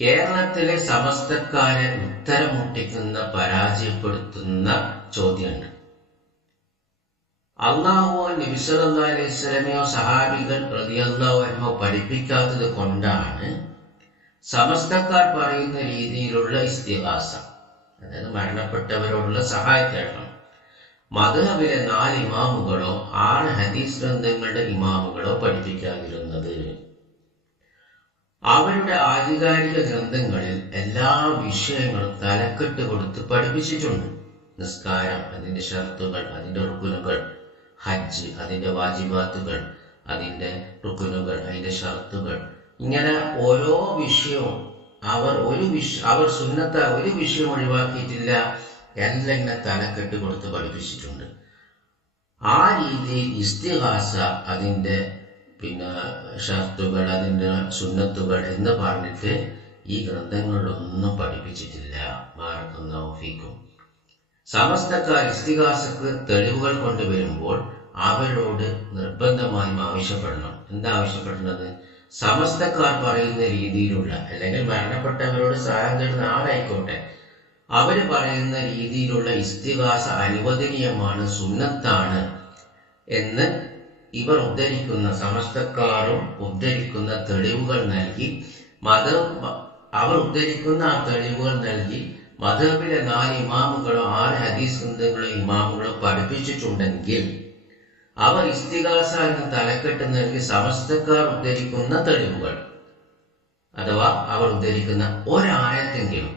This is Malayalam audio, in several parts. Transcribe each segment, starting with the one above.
കേരളത്തിലെ സമസ്തക്കാരെ ഉത്തരം മുട്ടിക്കുന്ന, പരാജയപ്പെടുത്തുന്ന ചോദ്യമുണ്ട്. അള്ളാഹുവോ നബി സല്ലല്ലാഹു അലൈഹി വസല്ലമയോ സഹാബികൾ റളിയല്ലാഹു അൻഹു പഠിപ്പിക്കാത്തത് കൊണ്ടാണ് സമസ്തക്കാർ പറയുന്ന രീതിയിലുള്ള ഇസ്തിഗാസ, അതായത് മരണപ്പെട്ടവരോടുള്ള സഹായത്തേടണം, മദ്ഹബിലെ 4 ഇമാമുകളോ 6 ഹദീസ് ഗ്രന്ഥങ്ങളുടെ ഇമാമുകളോ പഠിപ്പിക്കാതിരുന്നത്. അവരുടെ ആധികാരിക ഗ്രന്ഥങ്ങളിൽ എല്ലാ വിഷയങ്ങളും തലക്കെട്ട് കൊടുത്ത് പഠിപ്പിച്ചിട്ടുണ്ട്. നിസ്കാരം, അതിന്റെ ഷർത്തുകൾ, അതിന്റെ റുക്കുനുകൾ, ഹജ്ജ്, അതിന്റെ വാജിബാത്തുകൾ, അതിന്റെ റുക്കുനുകൾ, അതിന്റെ ഷർത്തുകൾ, ഇങ്ങനെ ഓരോ വിഷയവും അവർ സുന്നത്ത ഒരു വിഷയം ഒഴിവാക്കിയിട്ടില്ല, എല്ലാം ഇങ്ങനെ തലക്കെട്ട് കൊടുത്ത് പഠിപ്പിച്ചിട്ടുണ്ട്. ആ രീതിയിൽ ഇസ്തിഗാസ, അതിന്റെ ഷർത്തുകൾ, അതിന്റെ സുന്നത്തുകൾ എന്ന് പറഞ്ഞിട്ട് ഈ ഗ്രന്ഥങ്ങളിലൊന്നും പഠിപ്പിച്ചിട്ടില്ല. ബാറക്കല്ലാഹു ഫീക്കും. സമസ്തക്കാർ ഇസ്തിഗാസക്ക് തെളിവുകൾ കൊണ്ടുവരുമ്പോൾ അവരോട് നിർബന്ധമായും ആവശ്യപ്പെടണം. എന്താ ആവശ്യപ്പെടുന്നത്? സമസ്തക്കാർ പറയുന്ന രീതിയിലുള്ള, അല്ലെങ്കിൽ മരണപ്പെട്ടവരോട് സഹായം തേടുന്ന ആളായിക്കോട്ടെ, അവര് പറയുന്ന രീതിയിലുള്ള ഇസ്തിഗാസ അനുവദനീയമാണ്, സുന്നത്താണ് എന്ന് ഇവർ ഉദ്ധരിക്കുന്ന, സമസ്തക്കാരും ഉദ്ധരിക്കുന്ന തെളിവുകൾ നൽകി, അവർ ഉദ്ധരിക്കുന്ന ആ തെളിവുകൾ നൽകി മദ്ഹബിലെ 4 ഇമാമുകളോ 6 ഹദീസ് ഗ്രന്ഥങ്ങളോ ഇമാമുകളോ പഠിപ്പിച്ചിട്ടുണ്ടെങ്കിൽ അവർ ഇസ്തിഗാസ എന്ന തലക്കെട്ട് നൽകി സമസ്തക്കാർ ഉദ്ധരിക്കുന്ന തെളിവുകൾ, അഥവാ അവർ ഉദ്ധരിക്കുന്ന ഒരായത്തെങ്കിലും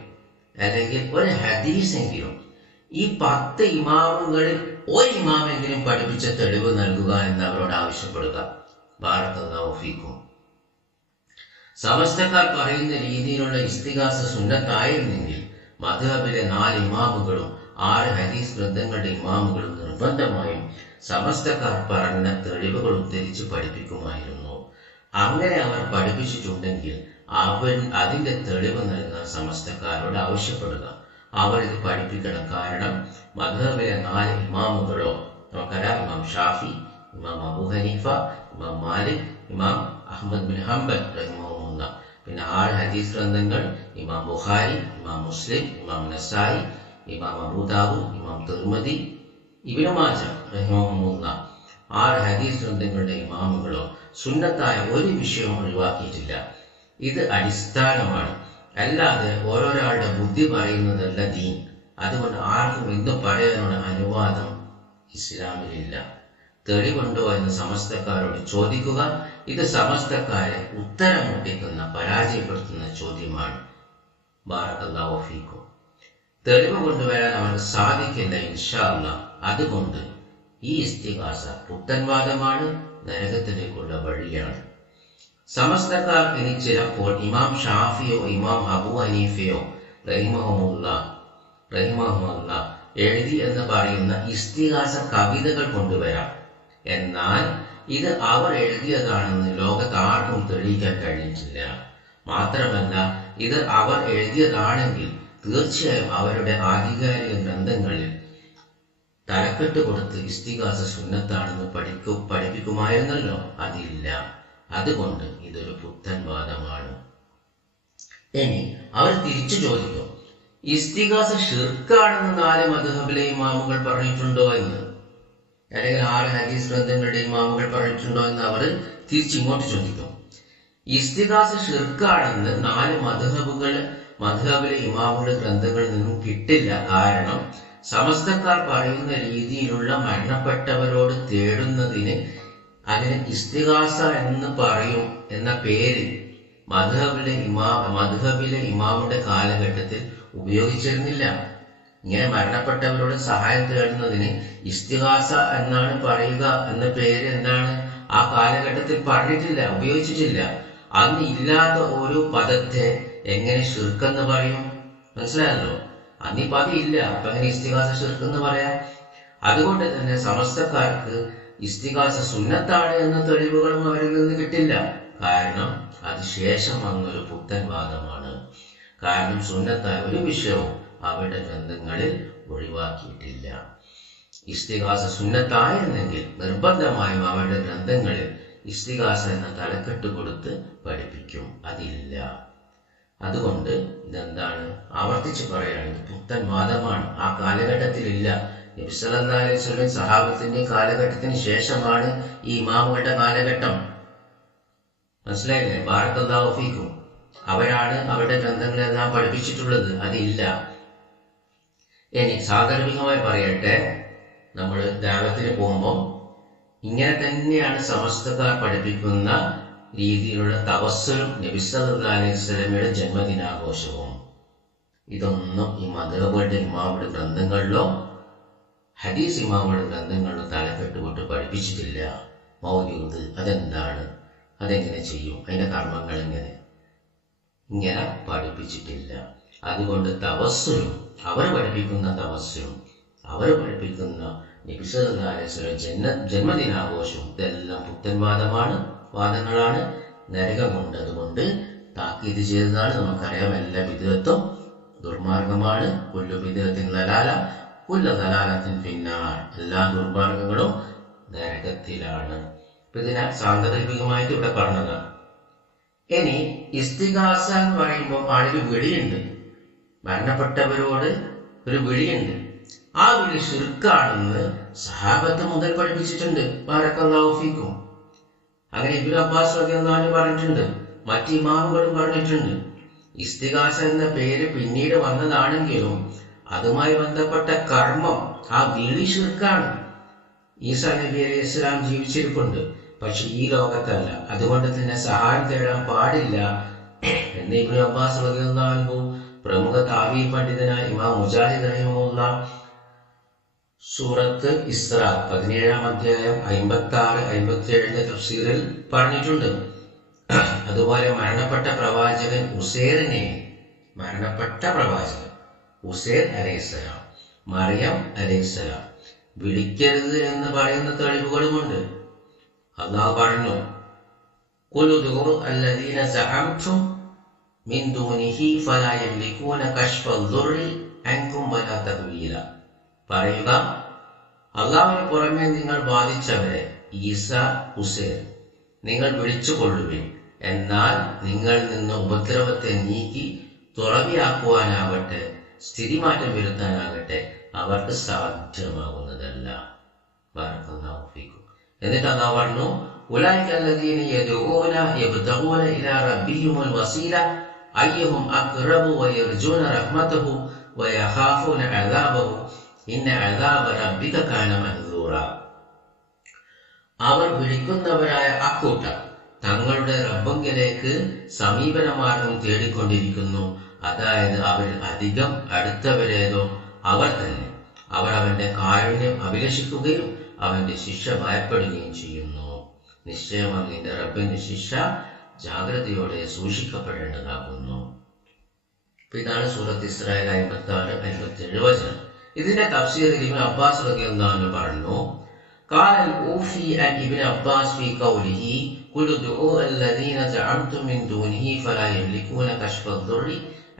അല്ലെങ്കിൽ ഒരു ഹദീസെങ്കിലും ഈ 10 ഇമാമുകളിൽ ഒരു ഇമാമെങ്കിലും പഠിപ്പിച്ച തെളിവ് നൽകുക എന്ന് അവരോട് ആവശ്യപ്പെടുക. ബാറക്കല്ലാഹു ഫീക്കും. സമസ്തക്കാർ പറയുന്ന രീതിയിലുള്ള ഇസ്തിഗാസ സുന്നത്തായിരുന്നെങ്കിൽ മദ്ഹബിലെ 4 ഇമാമുകളും 6 ഹദീസ് ഗ്രന്ഥങ്ങളുടെ ഇമാമുകളും നിർബന്ധമായും സമസ്തക്കാർ പറഞ്ഞ തെളിവുകൾ ഉദ്ധരിച്ച് പഠിപ്പിക്കുമായിരുന്നു. അങ്ങനെ അവർ പഠിപ്പിച്ചിട്ടുണ്ടെങ്കിൽ അതിന്റെ തെളിവ് നൽകാൻ സമസ്തക്കാരോട് ആവശ്യപ്പെടുക. അവർ ഇത് പഠിപ്പിക്കണം. കാരണം മദ്ഹബിലെ 4 ഇമാമുകളോ നമുക്കറിയാം, ഇമാം ഷാഫി, ഇമാം അബൂ ഹനീഫ, ഇമാം മാലിക്, ഇമാം അഹ്മദ് ബിൻ ഹംബൽ റഹിമഹുല്ലാഹ്, പിന്നെ 6 ഹദീസ് ഗ്രന്ഥങ്ങൾ, ഇമാം ബുഖാരി, ഇമാം മുസ്ലിം, ഇമാം നസായി, ഇമാം അബൂ ദാവൂദ്, ഇമാം തിർമിദി, ഇബ്നു മാജ റഹിമഹുല്ലാഹ്, 6 ഹദീസ് ഗ്രന്ഥങ്ങളുടെ ഇമാമുകളോ സുന്നത്തായ ഒരു വിഷയവും ഒഴിവാക്കിയിട്ടില്ല. ഇത് അടിസ്ഥാനമാണ്, അല്ലാതെ ഓരോരാളുടെ ബുദ്ധി പറയുന്നതല്ല ദീൻ. അതുകൊണ്ട് ആർക്കും എന്തും പറയാനുള്ള അനുവാദം ഇസ്ലാമിലില്ല. തെളിവുണ്ടോ എന്ന് സമസ്തക്കാരോട് ചോദിക്കുക. ഇത് സമസ്തക്കാരെ ഉത്തരം മുട്ടിക്കുന്ന, പരാജയപ്പെടുത്തുന്ന ചോദ്യമാണ്. ബാറക്കല്ലാഹു ഫീക്കും. തെളിവ് കൊണ്ടുവരാൻ അവർക്ക് സാധിക്കില്ല ഇൻഷാ അല്ലാഹ്. അതുകൊണ്ട് ഈ ഇസ്തിഗാസ പുത്തൻവാദമാണ്, നരകത്തിലേക്കുള്ള വഴിയാണ്. സമസ്തക്കാർ ഇനി ചിലപ്പോൾ ഇമാം ഷാഫിയോ ഇമാം അബൂ ഹനീഫയോ റഹിമഹുല്ലാഹ് എഴുതി എന്ന് പറയുന്ന ഇസ്തിഗാസ കവിതകൾ കൊണ്ടുവരാം. എന്നാൽ ഇത് അവർ എഴുതിയതാണെന്ന് ലോകത്ത് ആർക്കും തെളിയിക്കാൻ കഴിഞ്ഞിട്ടില്ല. മാത്രമല്ല, ഇത് അവർ എഴുതിയതാണെങ്കിൽ തീർച്ചയായും അവരുടെ ആധികാരിക ഗ്രന്ഥങ്ങളിൽ തലക്കെട്ട് കൊടുത്ത് ഇസ്തിഗാസ സുന്നത്താണെന്ന് പഠിപ്പിക്കുമായിരുന്നല്ലോ. അതില്ല. അതുകൊണ്ട് ഇതൊരു പുത്തൻ വാദമാണ്. ഇനി അവർ തിരിച്ചു ചോദിക്കും, ഇസ്തിഗാസ ഷിർക്കാണെന്ന് 4 മദ്ഹബിലെ ഇമാമുകൾ പറഞ്ഞിട്ടുണ്ടോ എന്ന്, അല്ലെങ്കിൽ 6 ഹദീസ് ഗ്രന്ഥങ്ങളുടെ ഇമാമുകൾ പറഞ്ഞിട്ടുണ്ടോ എന്ന് അവർ തിരിച്ചിങ്ങോട്ട് ചോദിക്കും. ഇസ്തിഗാസ ഷിർക്കാണെന്ന് 4 മദ്ഹബിലെ ഇമാമുകളുടെ ഗ്രന്ഥങ്ങളിൽ നിന്നും കിട്ടില്ല. കാരണം സമസ്തക്കാർ പറയുന്ന രീതിയിലുള്ള മരണപ്പെട്ടവരോട് തേടുന്നതിന് അതിന് ഇസ്തിഗാസ എന്ന് പറയും എന്ന പേര് മദ്ഹബിലെ ഇമാമുടെ കാലഘട്ടത്തിൽ ഉപയോഗിച്ചിരുന്നില്ല. ഇങ്ങനെ മരണപ്പെട്ടവരോട് സഹായം തേടുന്നതിന് ഇസ്തിഗാസ എന്നാണ് പറയുക എന്ന പേര് എന്താണ് ആ കാലഘട്ടത്തിൽ പറഞ്ഞിട്ടില്ല, ഉപയോഗിച്ചിട്ടില്ല. അന്ന് ഇല്ലാത്ത ഒരു പദത്തെ എങ്ങനെ ഷിർക്കെന്ന് പറയും? മനസ്സിലായല്ലോ. അന്ന് ഈ പദം ഇല്ല, അപ്പൊ എങ്ങനെ ഇസ്തിഗാസ ഷിർക്കെന്ന് പറയാം? അതുകൊണ്ട് തന്നെ സമസ്തക്കാർക്ക് ഇസ്തിഗാസ സുന്നത്താണ് എന്ന തെളിവുകളും അവരിൽ നിന്ന് കിട്ടില്ല. കാരണം അത് ശേഷം വന്നൊരു പുത്തൻ വാദമാണ്. കാരണം സുന്നത്തായ ഒരു വിഷയവും അവരുടെ ഗ്രന്ഥങ്ങളിൽ ഒഴിവാക്കിയിട്ടില്ല. ഇസ്തിഗാസ സുന്നത്തായിരുന്നെങ്കിൽ നിർബന്ധമായും അവരുടെ ഗ്രന്ഥങ്ങളിൽ ഇസ്തിഗാസ എന്ന തലക്കെട്ട് കൊടുത്ത് പഠിപ്പിക്കും. അതില്ല. അതുകൊണ്ട് ഇതെന്താണ് ആവർത്തിച്ച് പറയാണ്, ഇത് പുത്തൻ വാദമാണ്, ആ കാലഘട്ടത്തിലില്ല. നബി സല്ലല്ലാഹു അലൈഹി വസല്ലം സഹാബത്തിന്റെ കാലഘട്ടത്തിന് ശേഷമാണ് ഈ ഇമാമുകളുടെ കാലഘട്ടം. മനസ്സിലായില്ലേ? ബാറക്കല്ലാഹു ഫീക്കും. അവരാണ് അവരുടെ ഗ്രന്ഥങ്ങളെല്ലാം പഠിപ്പിച്ചിട്ടുള്ളത്, അതില്ല. ഇനി സാന്ദർഭികമായി പറയട്ടെ, നമ്മൾ ദഅവത്തിന് പോകുമ്പോൾ ഇങ്ങനെ തന്നെയാണ് സമസ്തക്കാർ പഠിപ്പിക്കുന്ന രീതിയിലുള്ള തവസ്സുലും നബി സല്ലല്ലാഹു അലൈഹി വസല്ലമയുടെ ജന്മദിനാഘോഷവും. ഇതൊന്നും ഈ മദ്ഹബുകളുടെ ഇമാമുകളുടെ ഗ്രന്ഥങ്ങളിലോ ഹദീസ് ഇമാമുകളുടെ ഗ്രന്ഥങ്ങളിലോ തലക്കെട്ടുകൊണ്ട് പഠിപ്പിച്ചിട്ടില്ല. മൗലൂദ് അതെന്താണ്, അതെങ്ങനെ ചെയ്യും, അതിന്റെ കർമ്മങ്ങൾ ഇങ്ങനെ പഠിപ്പിച്ചിട്ടില്ല. അതുകൊണ്ട് തവസ്സുലും അവർ പഠിപ്പിക്കുന്ന തവസ്സുലും അവർ പഠിപ്പിക്കുന്ന നബി സല്ലല്ലാഹു അലൈഹി വസല്ലം ജന്മദിനാഘോഷവും ഇതെല്ലാം പുത്തൻവാദമാണ്, വാദങ്ങളാണ്, നരകമുണ്ട്. അതുകൊണ്ട് താക്കീത് ചെയ്തതാണ്. നമുക്കറിയാം, എല്ലാ ബിദ്അത്തും ദുർമാർഗമാണ്. കുല്ലു ബിദ്അത്തിൻ ദലാല കുല്ലു ദലാലത്തിൻ ഫിന്നാർ. എല്ലാ ദുർമാർഗങ്ങളും നരകത്തിലാണ്. അപ്പൊ ഇതിനെ സാന്ദർഭികമായിട്ട് ഇവിടെ പറഞ്ഞതാണ്. ഇനി ഇസ്തിഗാസ എന്ന് പറയുമ്പോൾ ആളിൽ വിളിയുണ്ട്, മരണപ്പെട്ടവരോട് ഒരു വിളിയുണ്ട്. ആ വിളി ശിർക്കാണെന്ന് സഹാബത്ത് മുതൽ പഠിപ്പിച്ചിട്ടുണ്ട്. ബാറക്കല്ലാഹു ഫീക്കും. അങ്ങനെ ഇബ്നു അബ്ബാസ് റളിയല്ലാഹു അൻഹു പറഞ്ഞിട്ടുണ്ട്, മറ്റ് ഇമാമുകളും പറഞ്ഞിട്ടുണ്ട്. ഇസ്തിഗാസ എന്ന പേര് പിന്നീട് വന്നതാണെങ്കിലും അതുമായി ബന്ധപ്പെട്ട കർമ്മം, ആ വിളി ശിർക്കാണ്. ഈസാ നബി അലൈഹി ഇസ്ലാം ജീവിച്ചിരിപ്പുണ്ട്, പക്ഷെ ഈ ലോകത്തല്ല. അതുകൊണ്ട് തന്നെ സഹായം തേടാൻ പാടില്ല എന്ന് ഇബ്നു അബ്ബാസ് റളിയല്ലാഹു അൻഹു പ്രമുഖ താവീൽ പണ്ഡിതനായ ഇമാം മുജാഹിദ് റഹിമഹുല്ലാഹ് സൂറത്ത് ഇസ്രാ 17-ാം അധ്യായം 56-57 തഫ്സീറിൽ പറഞ്ഞിട്ടുണ്ട്. അതുപോലെ മരണപ്പെട്ട പ്രവാചകൻ ഉസൈർ അലൈഹിസ്സലാം, മറിയം അലൈഹിസ്സലാം വിളിക്കരുത് എന്ന് പറയുന്ന തെളിവുകളുമുണ്ട്. അല്ലാഹു പറഞ്ഞു, ഖുൽ ഉദ്ഉ അല്ലദീന സഅംതും മിൻ ദൂനിഹി ഫലാ യംലികൂന കശ്ഫൽ ദുർരി അൻകും വലാ തഹ്വീല. പറയുക, അല്ലാഹുവിന് പുറമെ നിങ്ങൾ ബാധിച്ചവരെ, ഈസ, ഉസൈർ, നിങ്ങൾ വിളിച്ചുകൊള്ളുവിൻ. എന്നാൽ നിങ്ങളിൽ നിന്ന് ഉപദ്രവത്തെ നീക്കി തുറവിയാക്കുവാനാവട്ടെ, സ്ഥിതിമാറ്റം വരുത്താനാകട്ടെ അവർക്ക് സാധ്യമാകുന്നതല്ല. ബാറക്കല്ലാഹു ഫീക്കും. എന്നിട്ട് അല്ലാഹു പറഞ്ഞു, ഉലൈക അല്ലദീന യദ്ഊന യബ്തഗൂന ഇലാ റബ്ബിഹിമുൽ വസീല അയ്യുഹും അഖ്റബു വയർജൂന റഹ്മതഹു വയഖാഫൂന അദാബഹു ഇന്ന അദാബ റബ്ബിക കാന മഹ്ദൂറ. അവർ വിളിക്കുന്നവരായ അക്കൂട്ടർ തങ്ങളുടെ റബ്ബിലേക്ക് സമീപനമാർഗം തേടിക്കൊണ്ടിരിക്കുന്നു. അതായത് അവരിൽ അധികം അടുത്തവരേതോ അവർ തന്നെ. അവർ അവന്റെ കാരുണ്യം അഭിലഷിക്കുകയും അവന്റെ ശിക്ഷ ഭയപ്പെടുകയും ചെയ്യുന്നു. നിശ്ചയം നിന്റെ റബ്ബിന്റെ ശിക്ഷ ജാഗ്രതയോടെ സൂക്ഷിക്കപ്പെടേണ്ടതാകുന്നു. ഇതാണ് സൂറത്ത് ഇസ്രായേൽ 56-57 വചനം. ഇതിന്റെ തഫ്സീറിൽ ഇബ്നു അബ്ബാസ് റളിയല്ലാഹു അൻഹു പറഞ്ഞു, قال الأوفي عن ابن عباس في قوله قل ادعوا الذين زعمتم من دونه فلا يملكون كشف الضر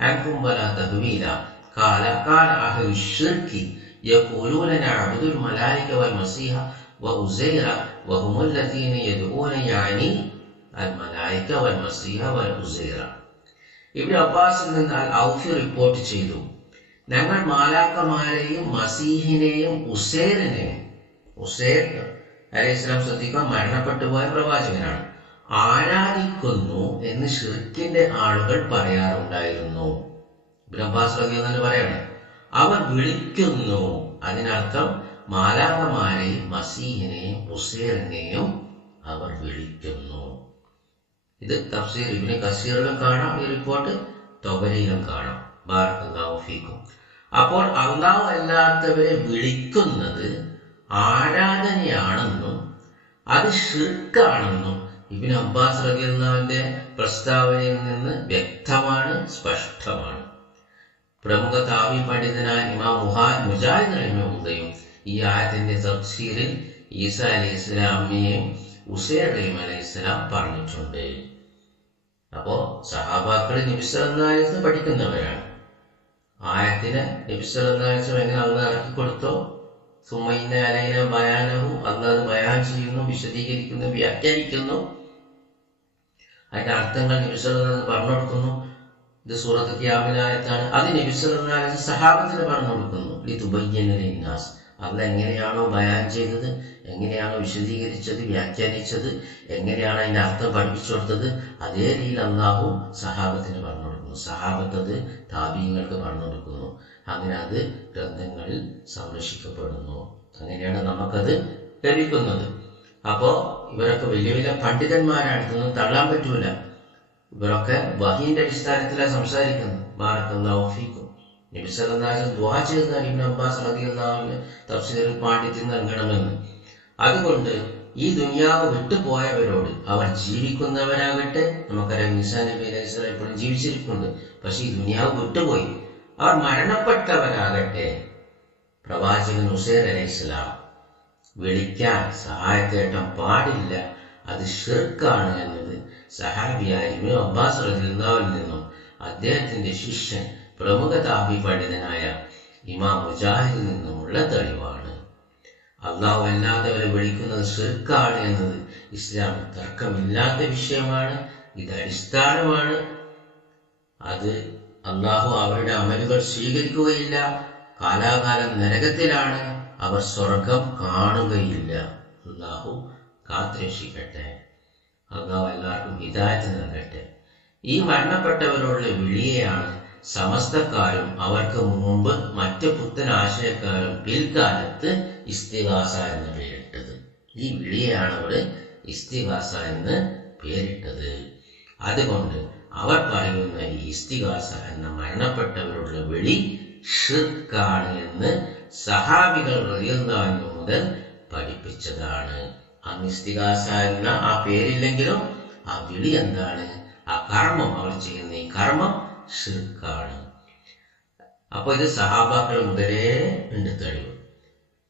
عنكم ولا تحويلا. قال أهل الشرك يقولون نعبد الملائكة والمسيح وعزير وهم الذين يدعون يعني الملائكة والمسيح وعزير. ഇബ്നു അബ്ബാസിൽ നിന്ന് അൽ ഔഫി റിപ്പോർട്ട് ചെയ്തു, ഞങ്ങൾ മാലാക്കമാരെയും മസീഹിനെയും ഉസൈറിനെയും, ഉസൈർ അലൈഹിസ്സലാം ശ്രദ്ധിക്കാൻ മരണപ്പെട്ടു പോയ പ്രവാചകനാണ്, ആരാധിക്കുന്നു എന്ന് ശിർക്കിന്റെ ആളുകൾ പറയാറുണ്ടായിരുന്നു. ഇബ്നു അബ്ബാസ് റളിയല്ലാഹു അൻഹു പറയാണ്, അവർ വിളിക്കുന്നു. അതിനർത്ഥം മാലാഖമാരെയും മസീഹിനെയും ഉസൈറിനെയും അവർ വിളിക്കുന്നു. ഇത് തഫ്സീർ ഇബ്നു കസീറിലും കാണാം, ഈ റിപ്പോർട്ട് തൊബരിയിലും കാണാം. ബാറക്കല്ലാഹു ഫീക്കും. അപ്പോൾ അല്ലാഹു അല്ലാത്തവരെ വിളിക്കുന്നത് ആരാധനയാണെന്നും അത് ശിർക്കാണെന്നും ഇബ്നു അബ്ബാസ് റളിയല്ലാഹുവിന്റെ പ്രസ്താവനയിൽ നിന്ന് വ്യക്തമാണ്, സ്പഷ്ടമാണ്. പ്രമുഖ താവീൽ പണ്ഡിതനായ ഇമാം മുജാഹിദ് റഹിമഹുല്ലയും ഈ ആയത്തിന്റെ തഫ്സീറിൽ ഈസ അലൈഹിസ്സലാമിനെയും ഉസൈർ അലൈഹിസ്സലാം പറഞ്ഞിട്ടുണ്ട്. അപ്പോ സഹാബാക്കൾ നബി സല്ലല്ലാഹു അലൈഹി വസല്ലം പഠിക്കുന്നവരാണ്. ആയത്തിനെ നബി സല്ലല്ലാഹു അലൈഹി വസല്ലം എങ്ങനെ അല്ലാഹു ഇറക്കി കൊടുത്തോ, സുമൈന അലൈന ബയാനഹു, അല്ലാഹു ബയാൻ ചെയ്യുന്നു, വിശദീകരിക്കുന്നു, വ്യാഖ്യാനിക്കുന്നു, അതിന്റെ അർത്ഥങ്ങൾ നബി സല്ലല്ലാഹു അലൈഹി വസല്ലം പറഞ്ഞു കൊടുക്കുന്നു. ഇത് സൂറത്ത് ഖിയാമിലെ ആയത്താണ്. അത് നബി സല്ലല്ലാഹു അലൈഹി വസല്ലം സഹാബത്തിന് പറഞ്ഞു കൊടുക്കുന്നു. ലിതുബയ്യിന ലിന്നാസ്, അള്ളാഹ് എങ്ങനെയാണോ ബയാൻ ചെയ്തത്, എങ്ങനെയാണോ വിശദീകരിച്ചത്, വ്യാഖ്യാനിച്ചത്, എങ്ങനെയാണ് അതിൻ്റെ അർത്ഥം പഠിപ്പിച്ചു കൊടുത്തത്, അതേ രീതിയിൽ അള്ളാഹു സഹാബത്തിന് പറഞ്ഞു കൊടുക്കുന്നു. സഹാബത്ത് അത് താബീങ്ങൾക്ക് പറഞ്ഞു കൊടുക്കുന്നു. അങ്ങനെ അത് ഗ്രന്ഥങ്ങളിൽ സംരക്ഷിക്കപ്പെടുന്നു. അങ്ങനെയാണ് നമുക്കത് ലഭിക്കുന്നത്. അപ്പോൾ ഇവരൊക്കെ വലിയ വലിയ പണ്ഡിതന്മാരാണ്, ഇതൊന്നും തള്ളാൻ പറ്റൂല. ഇവരൊക്കെ വഹീന്റെ അടിസ്ഥാനത്തിലാണ് സംസാരിക്കുന്നത്. ബാറക്കല്ലാഹു ഫീക്കും. നബി സല്ലല്ലാഹു അലൈഹി വസല്ലം ദുആ ചെയ്തതാണ് ഇബ്നു അബ്ബാസ് റളിയല്ലാഹു അൻഹു തഫ്സീറിൽ പാണ്ഡിത്യം നൽകണമെന്ന്. അതുകൊണ്ട് ഈ ദുനിയാവ് വിട്ടുപോയവരോട്, അവർ ജീവിക്കുന്നവരാകട്ടെ, നമുക്കറിയാം ഈസാ നബി അലൈഹി സ്വലാം ഇപ്പോഴും ജീവിച്ചിരിക്കുന്നുണ്ട്, പക്ഷെ ഈ ദുനിയാവ് വിട്ടുപോയി. അവർ മരണപ്പെട്ടവരാകട്ടെ, പ്രവാചകൻ ഹുസൈൻ അലൈഹിസ്സലാം വിളിക്കാൻ സഹായത്തേട്ടം പാടില്ല, അത് ഷിർക്കാണ് എന്നത് സഹാബിയായ ഇബ്നു അബ്ബാസ് റളിയല്ലാഹു അൻഹുവിൽ നിന്നും അദ്ദേഹത്തിന്റെ ശിഷ്യൻ പ്രമുഖ താബി പണ്ഡിതനായ ഇമാം മുജാഹിദിൽ നിന്നുമുള്ള തെളിവാണ്. അള്ളാഹു അല്ലാത്തവരെ വിളിക്കുന്നത് ഷിർക്കാണ് എന്നത് ഇസ്ലാമിൽ തർക്കമില്ലാത്ത വിഷയമാണ്. ഇത് അടിസ്ഥാനമാണ്. അത് അള്ളാഹു അവരുടെ അമലുകൾ സ്വീകരിക്കുകയില്ല. കാലാകാലം നരകത്തിലാണ്. അവർ സ്വർഗം കാണുകയില്ല. അള്ളാഹു കാത്തുരക്ഷിക്കട്ടെ. അള്ളാഹു എല്ലാവർക്കും ഹിദായത്ത് നൽകട്ടെ. ഈ മരണപ്പെട്ടവരോടുള്ള വിളിയെയാണ് സമസ്തക്കാരും അവർക്ക് മുമ്പ് മറ്റ് പുത്തൻ ആശയക്കാരും പിൽക്കാലത്ത് ഇസ്തിഗാസ എന്ന് പേരിട്ടത്. ഈ വിളിയെയാണ് അവർ ഇസ്തിഗാസ എന്ന് പേരിട്ടത്. അതുകൊണ്ട് അവർ പറയുന്ന ഈ ഇസ്തിഗാസ എന്ന മരണപ്പെട്ടവരോടുള്ള വിളി ഷിർക്കാണ് എന്ന് സഹാബികൾ റളിയല്ലാഹു അൻഹു മുതൽ പഠിപ്പിച്ചതാണ്. അന്ന് ഇസ്തിഗാസ എന്ന ആ പേരില്ലെങ്കിലും ആ വിളി എന്താണ്, ആ കർമ്മം, അവർ ചെയ്യുന്ന ഈ കർമ്മം ഷിർക്കാണ്. അപ്പൊ ഇത് സഹാബാക്കൾ മുതലേ ഉണ്ട് തെളിവ്,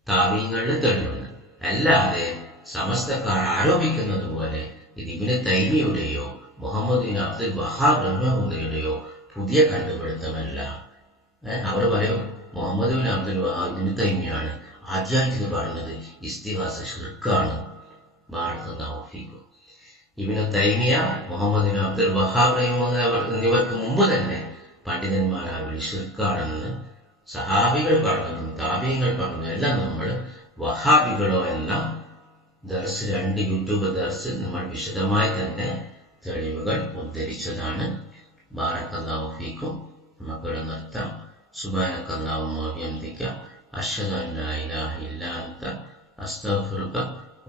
താബീങ്ങളിൽ തെളിവുണ്ട്. അല്ലാതെ സമസ്തക്കാർ ആരോപിക്കുന്നത് പോലെ ഇത് ഇബ്നു തൈമിയുടെയോ മുഹമ്മദ് ബിൻ അബ്ദുൽ വഹാബ് റഹ്മത്തുള്ളാഹിയുടെയോ പുതിയ കണ്ടുപിടുത്തമല്ല. അവർ പറയും മുഹമ്മദ് ബിൻ അബ്ദുൽ വഹാബ് ഇബ്നു തൈമിയാണ് ആദ്യമായിട്ട് ഇത് പറഞ്ഞത് ഇസ്തിഗാസ ഷിർക്കാണ്. ബാറക്കല്ലാഹു ഫീക്കും. ഇബ്നു തൈമിയ, മുഹമ്മദ് ബിൻ അബ്ദുൽ വഹാബ് റഹിമഹുല്ലാഹ് എന്നിവർക്ക് മുമ്പ് തന്നെ പണ്ഡിതന്മാർ ആ വിളി ഷിർക്കാണെന്ന് സഹാബികൾ പറഞ്ഞു, താബീങ്ങൾ പറഞ്ഞു. എല്ലാം നമ്മൾ വഹാബികളോ എന്ന ദർസ്, 2 യൂട്യൂബ് ദർസ് നമ്മൾ വിശദമായി തന്നെ തെളിവുകൾ ഉദ്ധരിച്ചതാണ്. ബാറക്കല്ലാഹു ഫീക്കും. നമുക്കിവിടെ നിർത്താം. സുബ്ഹാനക്കല്ലാഹുമ്മ വബിഹംദിക അശ്ഹദു അൻ ലാ ഇലാഹ ഇല്ലാ അൻത അസ്തഗ്ഫിറുക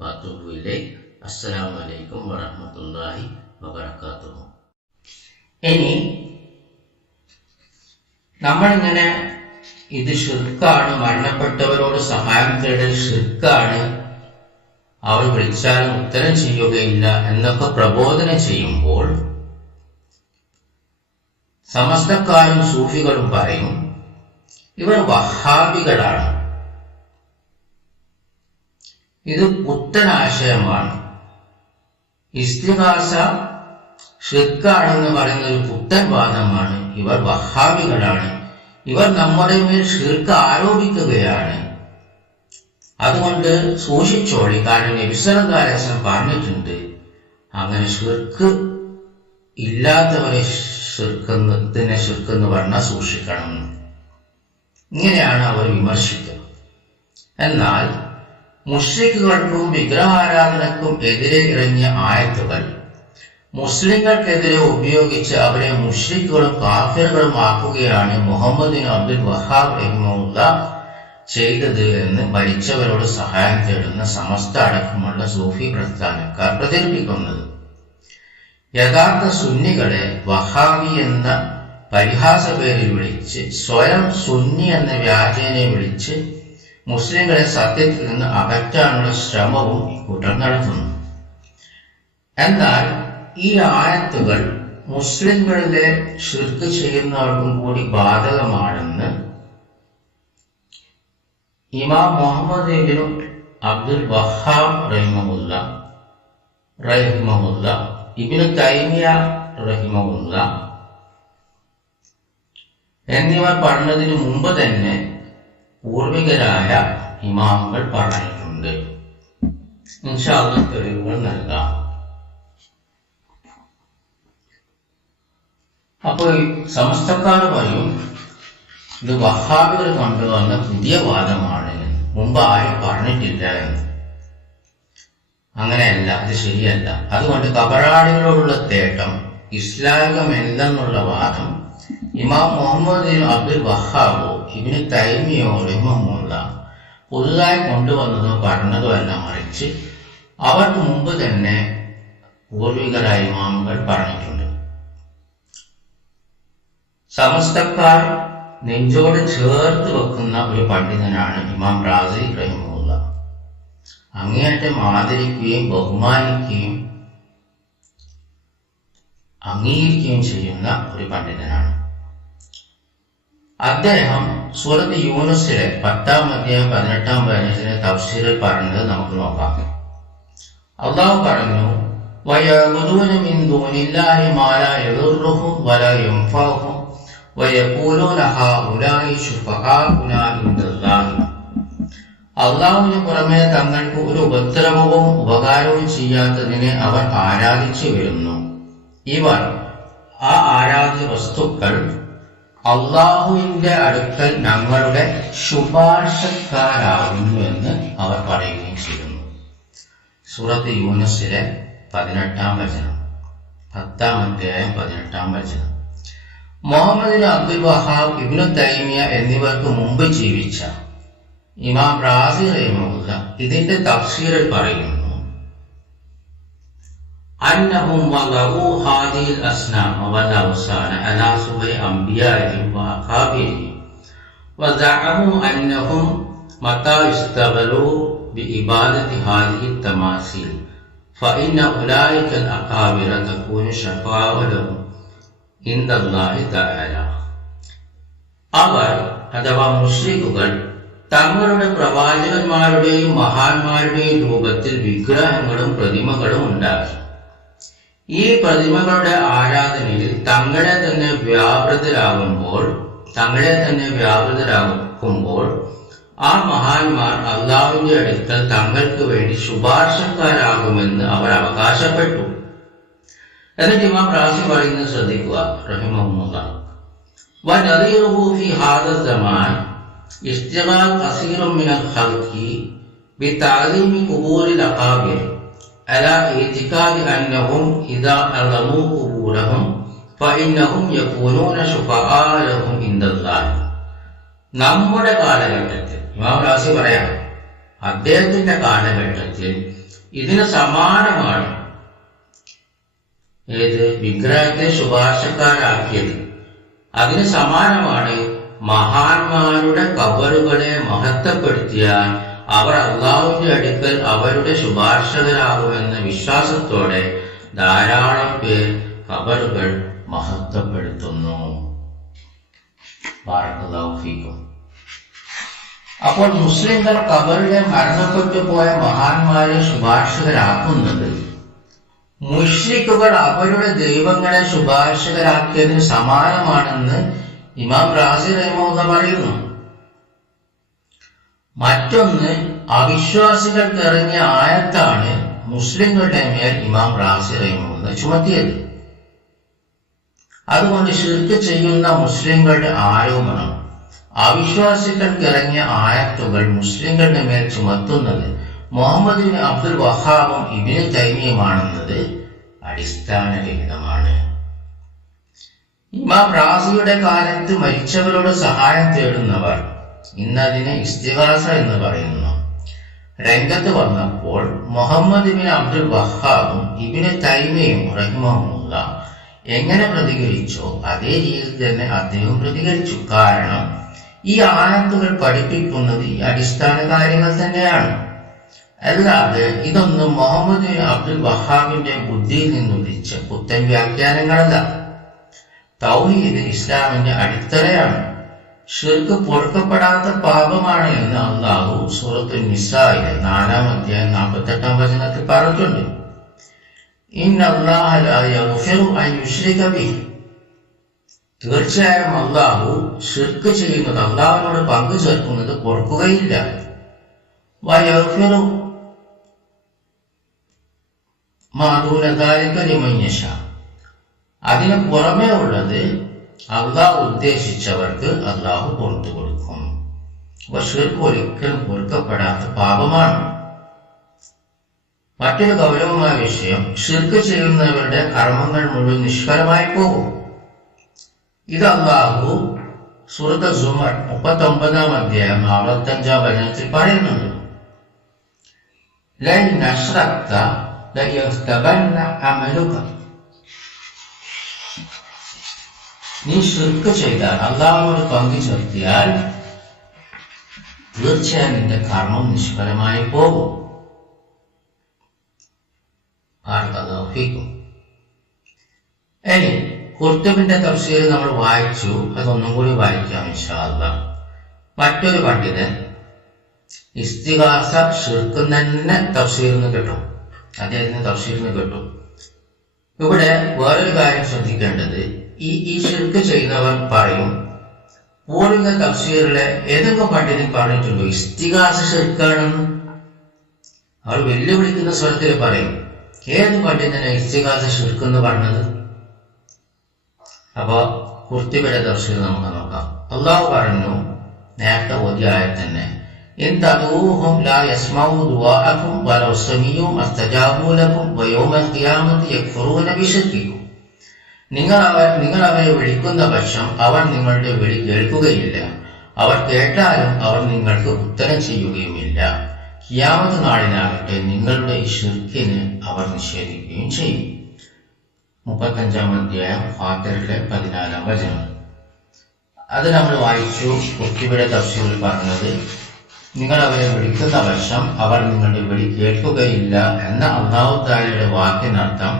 വഅതൂബു ഇലൈക്. അസ്സലാമു അലൈക്കും വറഹ്മത്തുള്ളാഹി വബറകാതുഹു. ഇനി നമ്മളിങ്ങനെ ഇത് ഷിർക്കാണ്, മരണപ്പെട്ടവരോട് സഹായം തേടൽ ഷിർക്കാണ്, അവർ വിളിച്ചാലും ഉത്തരം ചെയ്യുകയില്ല എന്നൊക്കെ പ്രബോധനം ചെയ്യുമ്പോൾ സമസ്തക്കാരും സൂഫികളും പറയും ഇവർ വഹാബികളാണ്, ഇത് പുത്തൻ ആശയമാണ്, ഇസ്തിഗാസ ഷിർക്കാണെന്ന് പറയുന്ന ഒരു പുത്തൻ വാദമാണ്, ഇവർ വഹാബികളാണ്, ഇവർ നമ്മുടെ മേൽ ഷിർക്ക് ആരോപിക്കുകയാണ്, അതുകൊണ്ട് സൂക്ഷിച്ചോളി. കാരണം നബി സല്ലല്ലാഹു അലൈഹി വസല്ലം പറഞ്ഞിട്ടുണ്ട് അങ്ങനെ ഷിർക്ക് ഇല്ലാത്തവരെ ഷിർക്കെന്ന് പറഞ്ഞാൽ സൂക്ഷിക്കണം. ഇങ്ങനെയാണ് അവർ വിമർശിക്കുന്നത്. എന്നാൽ മുശ്രിക്കുകൾക്കും വിഗ്രഹാരാധനക്കും എതിരെ ഇറങ്ങിയ ആയത്തുകൾ മുസ്ലിങ്ങൾക്കെതിരെ ഉപയോഗിച്ച് അവരെ മുശ്രിക്കുകളും കാഫിറുകളും ആക്കുകയാണ് മുഹമ്മദ് ബിൻ അബ്ദുൽ വഹാബ് റഹിമഹുല്ലാഹ് ചെയ്തത് എന്ന് മരിച്ചവരോട് സഹായം തേടുന്ന സമസ്ത അടക്കമുള്ള സൂഫി പ്രസ്ഥാനക്കാർ പ്രചരിപ്പിക്കുന്നത്. യഥാർത്ഥ സുന്നികളെ വഹാബി എന്ന പരിഹാസ പേരിൽ വിളിച്ച്, സ്വയം സുന്നി എന്ന വ്യാജേനെ വിളിച്ച് മുസ്ലിങ്ങളെ സത്യത്തിൽ നിന്ന് അകറ്റാനുള്ള ശ്രമവും ഇക്കൂട്ടർ നടത്തുന്നു. എന്നാൽ ഈ ആയത്തുകൾ മുസ്ലിങ്ങളിലെ ഷിർക്ക് ചെയ്യുന്നവർക്കും കൂടി ബാധകമാണെന്ന് ഇമാം മുഹമ്മദ് ഇബ്നു അബ്ദുൽ വഹാബ് റഹിമഹുല്ലാഹ്, ഇബ്നു തൈമിയ റഹിമഹുല്ലാഹ് എന്നിവർ പറഞ്ഞതിന് മുമ്പ് തന്നെ പൂർവികരായ ഇമാമുകൾ പറഞ്ഞിട്ടുണ്ട്. ഇൻഷാ അല്ലാഹ് തെളിവുകൾ നൽകാം. അപ്പോൾ സമസ്തക്കാർ പറയും ഇത് വഹാബികൾ കൊണ്ടുവന്ന പുതിയ വാദമാണ്, മുമ്പ് ആരും പറഞ്ഞിട്ടില്ല എന്ന്. അങ്ങനെയല്ല, അത് ശരിയല്ല. അതുകൊണ്ട് കബറാളികളോടുള്ള തേട്ടം ഇസ്ലാമികമല്ലെന്നുള്ള വാദം ഇമാം മുഹമ്മദ് അബ്ദുൽ വഹാബോ ഇബ്നു തൈമിയോ റഹിമഹുല്ല പുതുതായി കൊണ്ടുവന്നതോ പറഞ്ഞതോ അല്ല, മറിച്ച് അവർക്ക് മുമ്പ് തന്നെ പൂർവികരായ ഇമാമുകൾ പറഞ്ഞിട്ടുണ്ട്. സമസ്തക്കാർ നെഞ്ചോട് ചേർത്ത് വെക്കുന്ന ഒരു പണ്ഡിതനാണ് ഇമാം റാസി റഹിമഹുല്ല. അങ്ങേയറ്റം ആദരിക്കുകയും ബഹുമാനിക്കുകയും അംഗീകരിക്കുകയും ചെയ്യുന്ന ഒരു പണ്ഡിതനാണ്. അദ്ദേഹം സൂറത്ത് യൂനുസിലെ 10-ാം അധ്യായം 18-ാം വചനത്തിലെ തഫ്സീറിൽ പറഞ്ഞത് നമുക്ക് നോക്കാം. അല്ലാഹു പറഞ്ഞു, വയഅ്ബുദൂന മിൻ ദൂനില്ലാഹി മാ ലാ യദുർറുഹും വലാ യൻഫഉഹും വയഖൂലൂന ഹൗലാഇ ശുഫആഉനാ ഇൻദല്ലാഹി. അല്ലാഹുവിന് പുറമെ തങ്ങൾക്ക് ഒരു ഉപദ്രവവും ഉപകാരവും ചെയ്യാത്തതിനെ അവർ ആരാധിച്ചു വരുന്നു. ഇവർ ആ ആരാധ്യ വസ്തുക്കൾ അള്ളാഹുവിന്റെ അടുക്കൽ ഞങ്ങളുടെ ശുപാർശക്കാരാകുന്നു എന്ന് അവർ പറയുകയും ചെയ്യുന്നു. സൂറത്ത് യൂനുസിലെ 18-ാം വചനം, 10-ാം അധ്യായം 18-ാം വചനം. മുഹമ്മദ് അബ്ദുൽ വഹാബ്, ഇബ്നു തൈമിയ എന്നിവർക്ക് മുമ്പ് ജീവിച്ച ഇമാം റാസി റഹിമഹുല്ല ഇതിന്റെ തഫ്സീറിൽ പറയുന്നു, അന്നഹും വലഉ ഹാദിൽ അസ്നാമ വൽ ഔസാന അലാ സുബൈ അംബിയാഇഹിം വഅഖാബിഹിം വസഅമു അന്നഹും മതാ ഇസ്തഗലു ബിഇബാദത്തി ഹാദിഹി തമാസീൽ ഫഇന്ന ഉലൈക അൽ അഖാബിറ തകൂനു ശഫാഅ ലഹും ഇൻദല്ലാഹി തആല. അവർ അഥവാ മുശ്രിക്കുകൾ തങ്ങളുടെ പ്രവാചകന്മാരുടെയും മഹാന്മാരുടെയും രൂപത്തിൽ വിഗ്രഹങ്ങളും പ്രതിമകളും ഉണ്ടാക്കി. ഈ പ്രതിമകളുടെ ആരാധനയിൽ തങ്ങളെ തന്നെ വ്യാപൃതരാകുമ്പോൾ ആ മഹാന്മാർ അള്ളാഹുവിന്റെ അടുക്കൽ തങ്ങൾക്ക് വേണ്ടി ശുപാർശക്കാരാകുമെന്ന് അവർ അവകാശപ്പെട്ടു. എന്നിട്ട് ഇമാം റാസി പറയുന്നത് ശ്രദ്ധിക്കുക, റഹിമഹുല്ലാ. വനദീറുഹു ഫീ ഹാദ സമാൻ ഇസ്തിഗാൽ കസീറുൻ മിനൽ ഖൽഖി ബിതഅലീമി ഖുബൂരിൽ അഖാബിർ അലാ ഇഅ്തിഖാദി അന്നഹും ഇദാ അളമു ഖുബൂറഹും ഫഇന്നഹും യകൂനൂന ശുഫആ ലഹും ഇൻദല്ലാഹി. നമ്മുടെ കാലഘട്ടത്തിൽ ഇമാം റാസി പറയാം, അദ്ദേഹത്തിന്റെ കാലഘട്ടത്തിൽ ഇതിന് സമാനമാണ്. ഏത് വിഗ്രഹത്തെ ശുപാർശക്കാരാക്കിയത്? അതിന് സമാനമാണ് മഹാന്മാരുടെ കബറുകളെ മഹത്വപ്പെടുത്തിയാൽ അവർ അള്ളാഹുവിന്റെ അടുക്കൽ അവരുടെ ശുപാർശകരാകുമെന്ന വിശ്വാസത്തോടെ ധാരാളം പേർ കബറുകൾ മഹത്വപ്പെടുത്തുന്നു. ബാറക്കല്ലാഹു ഫീക്കും. അപ്പോൾ മുസ്ലിംകൾ കബറിലെ മരണപ്പെട്ടു പോയ മഹാന്മാരെ ശുപാർശകരാക്കുന്നത് മുശ്രിക്കുകൾ അവരുടെ ദൈവങ്ങളെ ശുപാർശകരാക്കിയതിന് സമാനമാണെന്ന് ഇമാം റാസി റഹിമഹുല്ലാ പറയുന്നു. മറ്റൊന്ന്, അവിശ്വാസികൾക്ക് ഇറങ്ങിയ ആയത്താണ് മുസ്ലിങ്ങളുടെ മേൽ ഇമാം റാസി റഹിമഹുല്ലാ ചുമത്തിയത്. അതുകൊണ്ട് ശിർക്ക് ചെയ്യുന്ന മുസ്ലിങ്ങളുടെ ആരോപണം അവിശ്വാസികൾക്ക് ഇറങ്ങിയ ആയത്തുകൾ മുസ്ലിങ്ങളുടെ മേൽ ചുമത്തുന്നത് മുഹമ്മദ് ബിൻ അബ്ദുൽ വഹാബും ഇബ്നു തൈമിയുമാണെന്നത് അടിസ്ഥാനരഹിതമാണ്. ഇമാം റാസിയുടെ കാലത്ത് മരിച്ചവരോട് സഹായം തേടുന്നവർ ഇന്നതിനെ ഇസ്തിഗാസ എന്ന് പറയുന്നു. രംഗത്ത് വന്നപ്പോൾ മുഹമ്മദ് ബിൻ അബ്ദുൽ വഹാബും ഇബ്നു തൈമിയും റഹിമഹുല്ലാ എങ്ങനെ പ്രതികരിച്ചോ അതേ രീതിയിൽ തന്നെ അദ്ദേഹം പ്രതികരിച്ചു. കാരണം ഈ ആയത്തുകൾ പഠിപ്പിക്കുന്നത് ഈ അടിസ്ഥാന കാര്യങ്ങൾ തന്നെയാണ്. അല്ലാതെ ഇതൊന്നും മുഹമ്മദ് ബിൻ അബ്ദുൽ വഹാബിന്റെ ബുദ്ധിയിൽ നിന്നുദിച്ച പുത്തൻ വ്യാഖ്യാനങ്ങളല്ല. തൗഹീദ് ഇസ്ലാമിന്റെ അടിത്തറയാണ്. ശിർക്ക് പൊറുക്കപ്പെടാത്ത പാപമാണ് എന്ന് അല്ലാഹു സൂറത്തുൽ നിസായിലെ 4-ാം അധ്യായം 48-ാം വചനത്തിൽ പറഞ്ഞിട്ടുണ്ട്. ഇന്നല്ലാഹ ലാ യഗ്ഫിറു അൻ യുശ്രിക ബിഹി. തീർച്ചയായും അല്ലാഹു ശിർക്ക് ചെയ്യുന്നത്, അല്ലാഹുവിനോട് പങ്കു ചേർക്കുന്നത് പൊറുക്കുകയില്ല. വയഗ്ഫിറു മാ ദൂന ദാലിക ലിമൻ യശാ. അതിന് പുറമേ ഉള്ളത് അള്ളാഹു ഉദ്ദേശിച്ചവർക്ക് അള്ളാഹു പുറത്തു കൊടുക്കും. അപ്പൊ ഷിർക്ക് ഒരിക്കലും പൊറുക്കപ്പെടാത്ത പാപമാണ്. മറ്റൊരു ഗൗരവമായ വിഷയം, ഷിർക്ക് ചെയ്യുന്നവരുടെ കർമ്മങ്ങൾ മുഴുവൻ നിഷ്ഫലമായി പോകും. ഇത് അള്ളാഹു സൂറത്ത് സുമർ 39-ാം അധ്യായം 65-ാം വചനത്തിൽ പറയുന്നുണ്ട്. ലൻ നശ്റക്ത ലയഹ്തബന്ന അമലുക. നീ ഷിർക്ക് ചെയ്താൽ, അള്ളാഹുവോട് പങ്കു ചേർത്തിയാൽ തീർച്ചയായും നിന്റെ കർമ്മം നിഷ്ഫലമായി പോകും. ഇനി ഖുർത്തുബിന്റെ തഫ്സീർ നമ്മൾ വായിച്ചു, അതൊന്നും കൂടി വായിക്കാം ഇൻഷാ അല്ലാഹ്. മറ്റൊരു പണ്ഡിതൻ ഇസ്തിഗാസ ഷിർക്ക് തന്നെ തഫ്സീറിന് കിട്ടും, അദ്ദേഹത്തിന് തഫ്സീറിന് കിട്ടും. ഇവിടെ വേറൊരു കാര്യം ശ്രദ്ധിക്കേണ്ടത്, ഈ ഷിർക്ക് ചെയ്യുന്നവർ പറയും, പൂർവിക തഫ്സീറിലെ ഏതെങ്കിലും പണ്ഡിതൻ പറഞ്ഞിട്ടുണ്ടോ ഇസ്തിഗാസ ഷിർക്കാണെന്ന്? അവർ വെല്ലുവിളിക്കുന്ന സ്വരത്തിൽ പറയും. ഏത് പണ്ഡിതനെ ഇസ്തിഗാസ ഷിർക്ക് എന്ന് പറഞ്ഞത്? അപ്പൊ ഖുർത്തുബിയുടെ തഫ്സീർ നമുക്ക് നോക്കാം. അള്ളാഹു പറഞ്ഞു, നേരത്തെ ഓതിയ ആയത്ത് തന്നെ, ഇൻ തദഊഹും ലാ യസ്മഉ ദുആഅകും വലൗ സമീഉ മസ്തജാബു ലക്കും വയൗമൽ ഖിയാമത്തി യക്ഫുറൂന ബിശിർക്കിക്കും. നിങ്ങൾ അവരെ വിളിക്കുന്ന പക്ഷം അവർ നിങ്ങളുടെ വിളി കേൾക്കുകയില്ല, അവർ കേട്ടാലും അവർ നിങ്ങൾക്ക് ഉത്തരം ചെയ്യുകയുമില്ല. ഖിയാമത്ത് നാളിനാകട്ടെ നിങ്ങളുടെ ഈ ഷിർക്കിന് അവർ നിഷേധിക്കുകയും ചെയ്യും. 35-ാം അധ്യായം ഫാത്തിറിലെ 14-ാം വചനം. അത് നമ്മൾ വായിച്ചു. ഖുർത്തുബിയുടെ തഫ്സീറിൽ പറഞ്ഞത്, നിങ്ങൾ അവരെ വിളിക്കുന്ന പക്ഷം അവർ നിങ്ങളുടെ വിളി കേൾക്കുകയില്ല എന്ന അല്ലാഹു തആലയുടെ വാക്കിനർത്ഥം,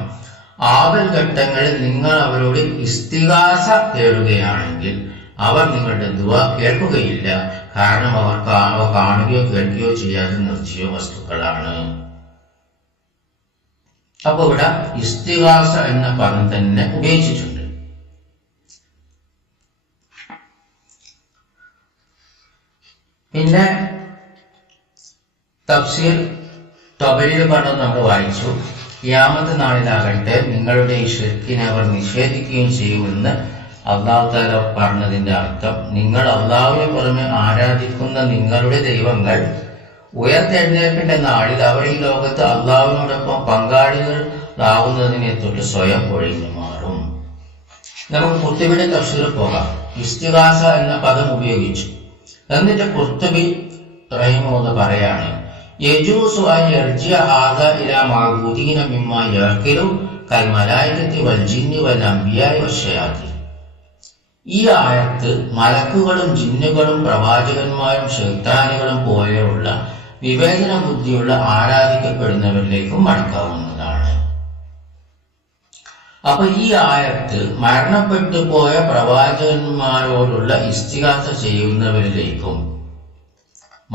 ആപൽ ഘട്ടങ്ങളിൽ നിങ്ങൾ അവരോട് ഇസ്തിഗാസ തേടുകയാണെങ്കിൽ അവർ നിങ്ങളുടെ ദുആ കേൾക്കുകയില്ല. കാരണം അവർ കാണുകയോ കേൾക്കുകയോ ചെയ്യാത്ത നിർജ്ജീവ വസ്തുക്കളാണ്. അപ്പൊ ഇവിടെ ഇസ്തിഗാസ എന്ന പദം തന്നെ ഉപയോഗിച്ചിട്ടുണ്ട്. പിന്നെ തഫ്സീർ തബരിയിൽ പറഞ്ഞത് നമ്മൾ വായിച്ചു. ഖിയാമത്ത് നാളിലാകട്ടെ നിങ്ങളുടെ ഈ ഷിർക്കിനെ അവർ നിഷേധിക്കുകയും ചെയ്യുമെന്ന് അല്ലാഹു തആല പറഞ്ഞതിന്റെ അർത്ഥം, നിങ്ങൾ അല്ലാഹുവിനെ പുറമെ ആരാധിക്കുന്ന നിങ്ങളുടെ ദൈവങ്ങൾ ഉയർത്തെഴുന്നേൽപ്പിന്റെ നാളിൽ അവർ ഈ ലോകത്ത് അല്ലാഹുവിനോടൊപ്പം പങ്കാളികളാവുന്നതിനെ തൊട്ട് സ്വയം ഒഴിഞ്ഞു മാറും. നമുക്ക് ഖുർത്തുബിയുടെ തഫ്സീറിൽ പോകാം. ഇസ്തിഗാസ എന്ന പദം ഉപയോഗിച്ചു. എന്നിട്ട് ഖുർത്തുബി റഹിമഹുല്ലാഹ് പറയാണ്, യജൂസു അൻ യർജിഅ ഹാദാ ഇലാ മഅബൂദീന മിമ്മാ യഅഖിലു കൽ മലായികത്തി വൽ ജിന്നി വൽ അംബിയാഇ വശയാത്തീൻ. ഈ ആയത്ത് മലക്കുകളും ജിന്നുകളും പ്രവാചകന്മാരും ശൈത്താനുകളും പോലെയുള്ള വിവേചന ബുദ്ധിയുള്ള ആരാധിക്കപ്പെടുന്നവരിലേക്കും മടക്കാവുന്നതാണ്. അപ്പൊ ഈ ആയത്ത് മരണപ്പെട്ടു പോയ പ്രവാചകന്മാരോടുള്ള ഇസ്തിഗാസ ചെയ്യുന്നവരിലേക്കും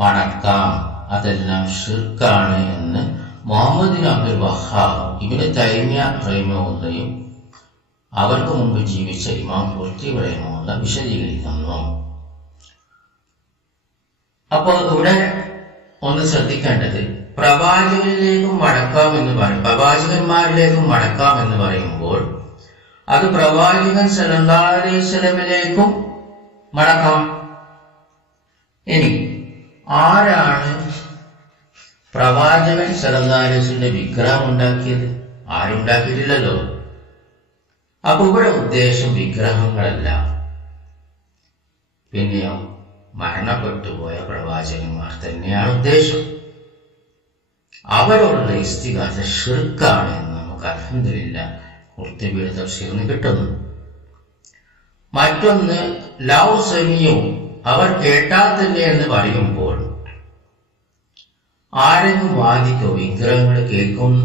മടക്കാം, അതെല്ലാം ഷിർക്കാണ് എന്ന് മുഹമ്മദ് ബിൻ അബ്ദുൽ വഹാബ് ഇബ്നു തൈമിയ റഹിമഹുല്ലാഹും അവർക്ക് മുമ്പ് ജീവിച്ച ഇമാം ഖുർത്തുബി റഹിമഹുല്ലാഹ് വിശദീകരിക്കുന്നു. അപ്പോൾ ഇവിടെ ഒന്ന് ശ്രദ്ധിക്കേണ്ടത്, പ്രവാചകനിലേക്കും മടക്കാമെന്ന് പ്രവാചകന്മാരിലേക്കും മടക്കാമെന്ന് പറയുമ്പോൾ അത് പ്രവാചകൻ സല്ലല്ലാഹു അലൈഹി വസല്ലമയിലേക്കും മടക്കാം. ഇനി ആരാണ് പ്രവാചകൻ സല്ലല്ലാഹു അലൈഹി വസല്ലമയുടെ വിഗ്രഹം ഉണ്ടാക്കിയത്? ആരുണ്ടാക്കിയിട്ടില്ലല്ലോ. അപ്പൊ ഇവിടെ ഉദ്ദേശം വിഗ്രഹങ്ങളല്ല, പിന്നെയോ മരണപ്പെട്ടുപോയ പ്രവാചകന്മാർ തന്നെയാണ് ഉദ്ദേശം. അവരോടുള്ള ഇസ്തിഗാസ ഷിർക്കാണ് എന്ന് നമുക്ക് അൽഹംദുലില്ലാഹ് ഖുർത്തുബിയുടെ തഫ്സീറിന് കിട്ടുന്നു. മറ്റൊന്ന് ലൗ സമീഉ, അവർ കേട്ടാൽ തന്നെ എന്ന് പറയുമ്പോൾ ആരെങ്കിലും വാദിക്കോ വിഗ്രഹങ്ങൾ കേൾക്കുന്നു?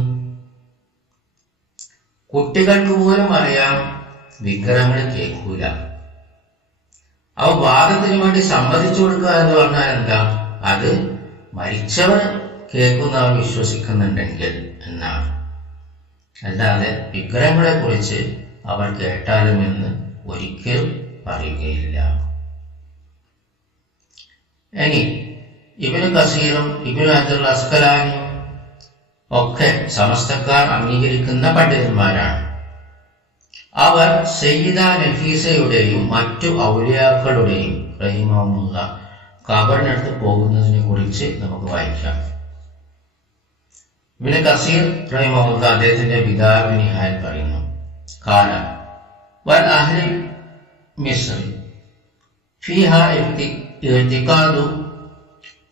കുട്ടികൾക്ക് പോലും അറിയാം വിഗ്രഹങ്ങൾ കേൾക്കൂല. അവ വാദത്തിന് വേണ്ടി സമ്മതിച്ചു കൊടുക്കുക എന്ന് പറഞ്ഞാൽ എന്താ? അത് മരിച്ചവർ കേൾക്കുന്നവർ വിശ്വസിക്കുന്നുണ്ടെങ്കിൽ എന്നാണ്. അല്ലാതെ വിഗ്രഹങ്ങളെ കുറിച്ച് അവർ കേട്ടാലും എന്ന് ഒരിക്കലും പറയുകയില്ല. ഇനി ഇബ്നു കസീറും ഇബ്നു ഹജർ അവർ സയ്യിദ നഫീസയുടെയും മറ്റു ഔലിയാക്കളുടെയും റഹിമഹുമുള്ള ഖബറിനടുത്ത് പോകുന്നതിനെ കുറിച്ച് നമുക്ക് വായിക്കാം. ഇബ്നു കസീർ റഹിമഹുല്ല അദ്ദേഹത്തിന്റെ ബിദായ വ നിഹായ പറയുന്നു, ഖാല വൽ അഹ്ലി മിസ്ർ ഫീഹാ ഇർതിഖാദു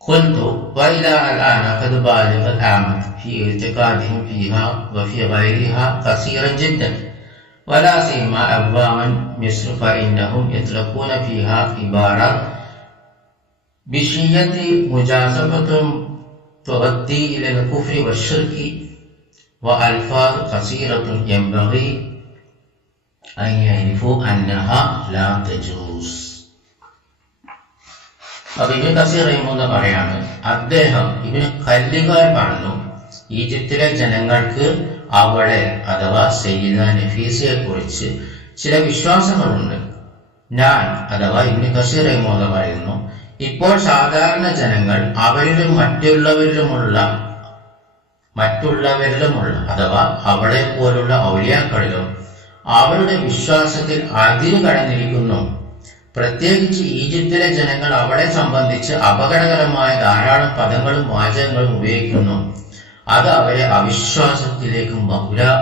قلت وإلى الآن قد بالغ الأمد في اعتقادهم فيها وفي غيرها كثيرا جدا ولا سيما أقواما مصر فإنهم يطلقون فيها عبارات بشية مجازفة تؤدي إلى الكفر والشرك وألفاظ كثيرة ينبغي أن يعرفوا أنها لا تجوز. അപ്പൊ ഇബ്നു കസീർ റഹിമഹുല്ല പറയാണ്, അദ്ദേഹം ഇബ്നു ഖല്ലിഖാൻ പറഞ്ഞു, ഈജിപ്തിലെ ജനങ്ങൾക്ക് അവളെ അഥവാ സയ്യിദ നഫീസയെ കുറിച്ച് ചില വിശ്വാസങ്ങളുണ്ട്. ഞാൻ അഥവാ ഇബ്നു കസീർ റഹിമഹുല്ല പറയുന്നു, ഇപ്പോൾ സാധാരണ ജനങ്ങൾ അവരിലും മറ്റുള്ളവരിലുമുള്ള അഥവാ അവളെ പോലുള്ള ഔലിയാക്കളിലും അവരുടെ വിശ്വാസത്തിൽ അതിര് കടന്നിരിക്കുന്നു. പ്രത്യേകിച്ച് ഈജിപ്തിലെ ജനങ്ങൾ അവളെ സംബന്ധിച്ച് അപകടകരമായ ധാരാളം പദങ്ങളും വാചകങ്ങളും ഉപയോഗിക്കുന്നു. അത് അവരെ അവിശ്വാസത്തിലേക്കും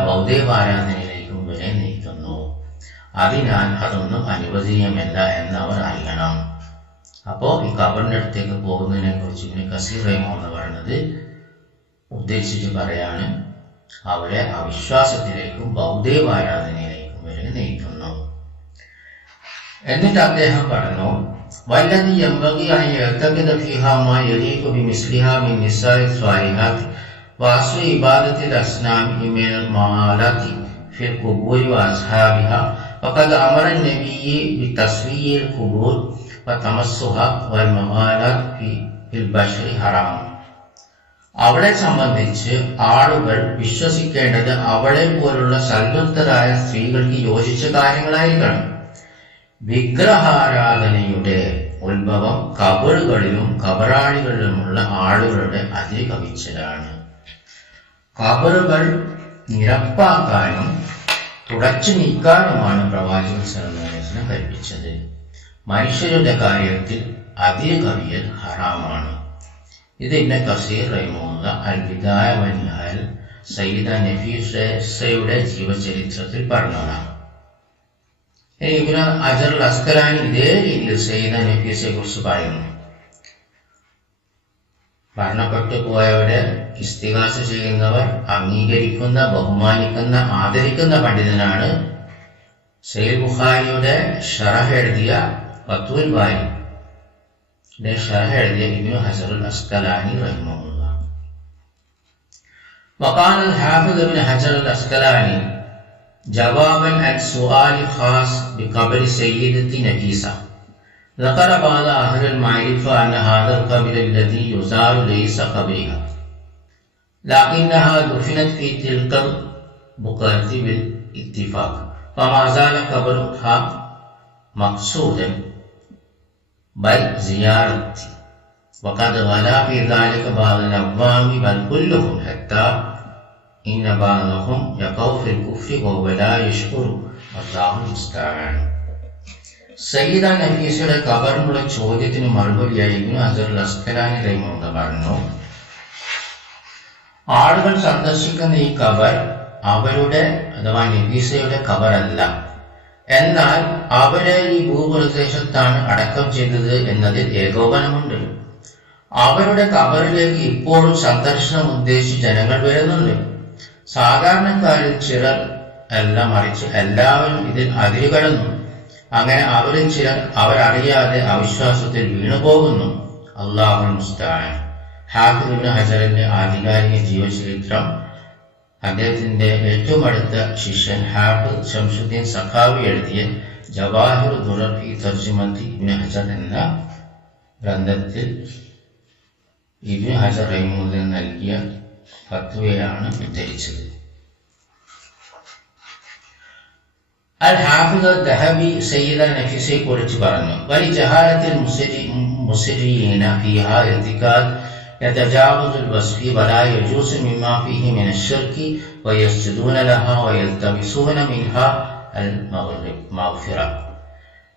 ഭൗതികാരാധനയിലേക്കും വരെ നയിക്കുന്നു. അതിനാൽ അതൊന്നും അനുവദനീയമല്ല എന്ന് അവർ അറിയണം. അപ്പോൾ ഈ ഖബറിന്റെ അടുത്തേക്ക് പോകുന്നതിനെ കുറിച്ച് ഇബ്നു കസീർ റഹിമഹുല്ല പറയുന്നത് ഉദ്ദേശിച്ച് പറയാണ്, അവരെ അവിശ്വാസത്തിലേക്കും ഭൗതികാരാധനയിലേക്കും വരെ നയിക്കുന്നു. എന്നിട്ട് അദ്ദേഹം പറഞ്ഞു, വല്ലദി യംബഗി അൻ യഅ്തഖിദ ഫീഹാ മാ യലീഖു ബിമിസ്ലിഹാ മിൻ നിസാഇ സ്വാലിഹാത്ത് വഅസ്ലി ഇബാദത്തിൽ അസ്നാമി മിനൽ മആലാത്തി ഫിൽ ഖുബൂരി വഅസ്ഹാബിഹാ ഫഖദ് അമറ നബിയ്യി ബിതസ്വിയിൽ ഖുബൂർ വതമസ്സുഹാ വൽ മആലാത്ത് ഫിൽ ബശരി ഹറാം. അവളെ സംബന്ധിച്ച് ആളുകൾ വിശ്വസിക്കേണ്ടത് അവളെ പോലുള്ള സൽവൃത്തരായ സ്ത്രീകൾക്ക് യോജിച്ച കാര്യങ്ങളായിരിക്കണം. വിഗ്രഹാരാധനയുടെ ഉത്ഭവം ഖബറുകളിലും ഖബറാളികളിലുമുള്ള ആളുകളുടെ അതിര് കവിച്ചലാണ്. ഖബറുകൾ നിരപ്പാക്കാനും തുടച്ചു നീക്കാനുമാണ് പ്രവാചകൻ സല്ലല്ലാഹു അലൈഹി വസല്ലം കൽപ്പിച്ചത്. മനുഷ്യരുടെ കാര്യത്തിൽ അതിര് കവിയൽ ഹറാമാണ്. ഇത് ഇബ്നു കസീർ റഹിമഹുല്ല അൽ ബിദായ വ നിഹായ സയ്യിദ നഫീസയുടെ ജീവചരിത്രത്തിൽ പറഞ്ഞതാണ്. ഇബ്നു ഹജർ അൽ അസ്ഖലാനി ഇതേ രീതിയിൽ സയ്യിദ നഫീസയെ കുറിച്ച് പറയുന്നു. മരണപ്പെട്ടു പോയവരെ ഇസ്തിഗാസ ചെയ്യുന്നവർ അംഗീകരിക്കുന്ന, ബഹുമാനിക്കുന്ന, ആദരിക്കുന്ന പണ്ഡിതനാണ്. സഹീഹ് ബുഖാരിയുടെ ഷറഹ് എഴുതിയ ഫത്വുൽ ബാരിയുടെ ഷറഹ് എഴുതിയ ഇബ്നു ഹജർ അൽ അസ്ഖലാനി റഹിമഹുല്ല. വഖാല അൽ ഹാഫിദ് ഇബ്നു ഹജർ അൽ അസ്ഖലാനി جوابا عن سؤال خاص بقبر سيدة نفيسة ذكر بعض أهل المعرفة أن هذا القبر الذي يزار ليس قبرها لكنها دفنت في تلك البقعة بالاتفاق فما زال قبرها مقصودا بالزيارة وقد غلا في ذلك بعض الأقوام بل كلهم حتى إن بعضهم يقع في الكفر وهو لا يشعر والله المستعان. സയ്യിദ നഫീസയുടെ ഖബറിനുള്ള ചോദ്യത്തിന് മറുപടിയായി ഇബ്നു ഹജർ അൽ അസ്ഖലാനി റഹിമഹുല്ല പറഞ്ഞു, ആളുകൾ സന്ദർശിക്കുന്ന ഈ ഖബർ അവരുടെ അഥവാ നഫീസയുടെ ഖബറല്ല. എന്നാൽ അവരെ ഈ ഭൂപ്രദേശത്താണ് അടക്കം ചെയ്തത് എന്നതിൽ ഏകോപനമുണ്ട്. അവരുടെ ഖബറിലേക്ക് ഇപ്പോഴും സന്ദർശനം ഉദ്ദേശിച്ച് ജനങ്ങൾ വരുന്നുണ്ട്. സാധാരണക്കാരിൽ ചിലർ അല്ല, മറിച്ച് എല്ലാവരും ഇതിൽ അതിരുകടന്നു. അങ്ങനെ അവരിൽ ചിലർ അവരറിയാതെ അവിശ്വാസത്തിൽ വീണുപോകുന്നു. അല്ലാഹുൽ മുസ്തആൻ. ഹാഫിദ് ഇബ്നു ഹജറിന്റെ ആധികാരിക ജീവചരിത്രം അദ്ദേഹത്തിന്റെ ഏറ്റവും അടുത്ത ശിഷ്യൻ ഹാഫിദ് ശംസുദ്ദീൻ സഖാവി എഴുതിയ ജവാഹിർ ദുറർ ഫി തർജുമത്തി ഇബ്നു ഹജർ എന്ന ഗ്രന്ഥത്തിൽ ഇബ്നു ഹജർ റഹിമഹുല്ല നൽകിയ ഫത്വയാണ് ഉദ്ധരിച്ചത്. അൽ ഹാഫിദ് ദഹബി സയ്യിദ നഫീസയെ കുറിച്ച് പറഞ്ഞു, വലി ജഹാലത്തിൽ മുസ്രിയീന ഫീഹാ ഇർതികാദ് യതജാവസു الوصف ولا يجوز مما فيه من الشرك ويسجدون لها ويلتمسون منها അൽ മഗ്ഫിറ.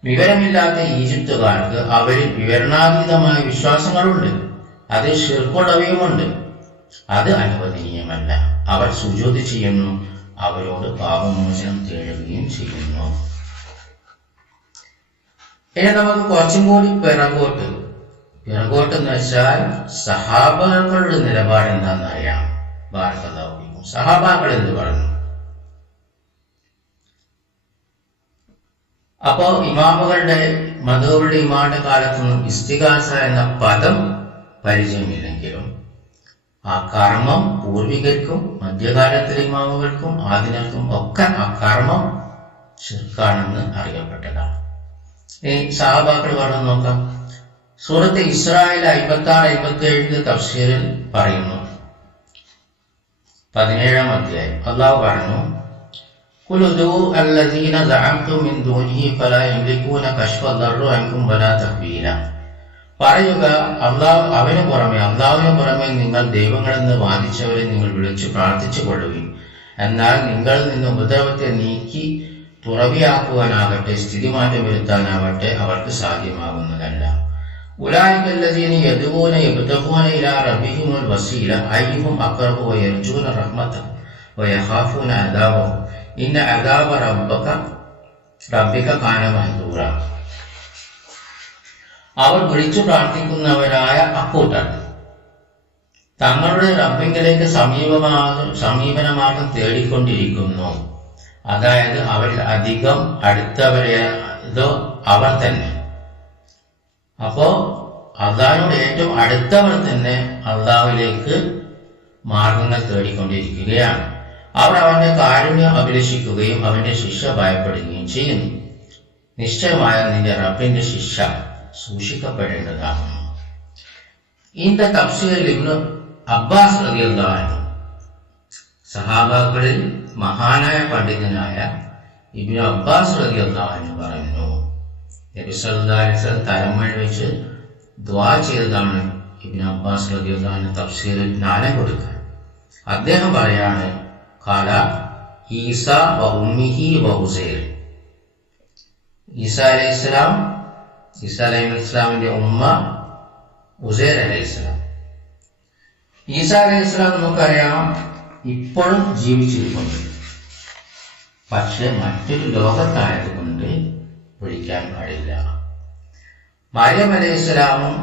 വിവരമില്ലാത്ത ഈജിപ്തുകാർക്ക് അവരിൽ വിവരണാതീതമായ വിശ്വാസങ്ങളുണ്ട്. അത് ശിർക്കുള്ളവയുമുണ്ട്. അത് അനുവദനീയമല്ല. അവർ സുജൂദ് ചെയ്യുന്നു, അവരോട് പാപമോചനം തേടുകയും ചെയ്യുന്നു. ഇനി നമുക്ക് കുറച്ചും കൂടി പിറകോട്ട് എന്ന് വെച്ചാൽ സഹാബാക്കളുടെ നിലപാട് എന്താണെന്നറിയാം. ബാറക്കല്ലാഹു. സഹാബാക്കൾ എന്ത് പറഞ്ഞു? അപ്പോ ഇമാമുകളുടെ മദ്ഹബുകളുടെ ഇമാമുടെ കാലത്തൊന്നും ഇസ്തിഗാസ എന്ന പദം പരിചയമില്ലെങ്കിലും ആ കർമ്മം പൂർവികർക്കും മധ്യകാലത്തിലെ ഇമാമുകൾക്കും ആദിനർക്കും ഒക്കെ ആ കർമ്മം ശിർക്കാണെന്ന് അറിയപ്പെട്ടതാണ്. ഈ സഹാബാക്കൾ പറഞ്ഞു നോക്കാം. സൂറത്ത് ഇസ്രായേൽ 56-57 തഫ്സീറിൽ പറയുന്നു. 17-ാം അധ്യായം അല്ലാഹു പറഞ്ഞു, ഖുൽ ഉദൂ അല്ലദീന സഅംതും മിൻ ദൂനിഹി ഫലാ യംലികൂന കശ്ഫ ദർറ അൻകും വലാ തഹ്വീല. പറയുക, അള്ളാഹുവിന് പുറമെ നിങ്ങൾ ദൈവങ്ങളെന്ന് വാദിച്ചവരെ നിങ്ങൾ വിളിച്ചു പ്രാർത്ഥിച്ചു കൊള്ളുവിൻ. എന്നാൽ നിങ്ങളിൽ നിന്ന് ഉപദ്രവത്തെ നീക്കി തുറവിയാക്കുവാനാകട്ടെ സ്ഥിതിമാറ്റം വരുത്താനാവട്ടെ അവർക്ക് സാധ്യമാകുന്നതല്ല. ഉലൈകല്ലദീന യദ്ഊന യബ്തഗൂന ഇലാ റബ്ബിഹിമുൽ വസീല അയ്യുഹും അഖ്റബു വയർജൂന റഹ്മതഹു വയഖാഫൂന അദാബഹു ഇന്ന അദാബ റബ്ബിക കാന മഹ്ദൂറ. അവർ വിളിച്ചു പ്രാർത്ഥിക്കുന്നവരായ അക്കൂട്ടർ തങ്ങളുടെ റബ്ബിങ്കിലേക്ക് സമീപനമാർഗം തേടിക്കൊണ്ടിരിക്കുന്നു. അതായത് അവരിൽ അധികം അടുത്തവരേതോ അവർ തന്നെ. അപ്പോ അള്ളാഹിനോട് ഏറ്റവും അടുത്തവർ തന്നെ അള്ളാഹുവിലേക്ക് മാർഗങ്ങൾ തേടിക്കൊണ്ടിരിക്കുകയാണ്. അവർ അവന്റെ കാരുണ്യം അഭിലഷിക്കുകയും അവന്റെ ശിക്ഷ ഭയപ്പെടുകയും ചെയ്യുന്നു. നിശ്ചയമായ നിന്റെ റബ്ബിന്റെ ശിക്ഷ സൂക്ഷിക്കപ്പെടേണ്ടതാകുന്നു. இந்த തഫ്സീറിൽ ഇബ്നു അബ്ബാസ് റളിയല്ലാഹു അൻഹു, സഹാബാക്കളിൽ മഹാനായ പണ്ഡിതനായ ഇബ്നു അബ്ബാസ് റളിയല്ലാഹു അൻഹു പറഞ്ഞു, നബി സല്ലല്ലാഹു അലൈഹി വസല്ലം തലമഴ വെച്ച് ദുആ ചെയ്തതാണ് ഇബ്നു അബ്ബാസ് റളിയല്ലാഹു അൻഹു തഫ്സീറിൽ ജ്ഞാനം കൊടുക്കുക. അദ്ദേഹം പറയാണ്, ഖാല ഈസ വ ഉമ്മിഹി വ ഉസൈർ. ഈസ അലൈഹിസ്സലാമിന്റെ ഉമ്മ ഉസൈർ അലൈഹിസ്സലാം. ഈസ അലൈഹിസ്സലാം നമുക്കറിയാം ഇപ്പോഴും ജീവിച്ചിരിക്കുന്നു. പക്ഷെ മറ്റൊരു ലോകത്തായതുകൊണ്ട് വിളിക്കാൻ പാടില്ല. മറിയം അലൈഹിസ്സലാമും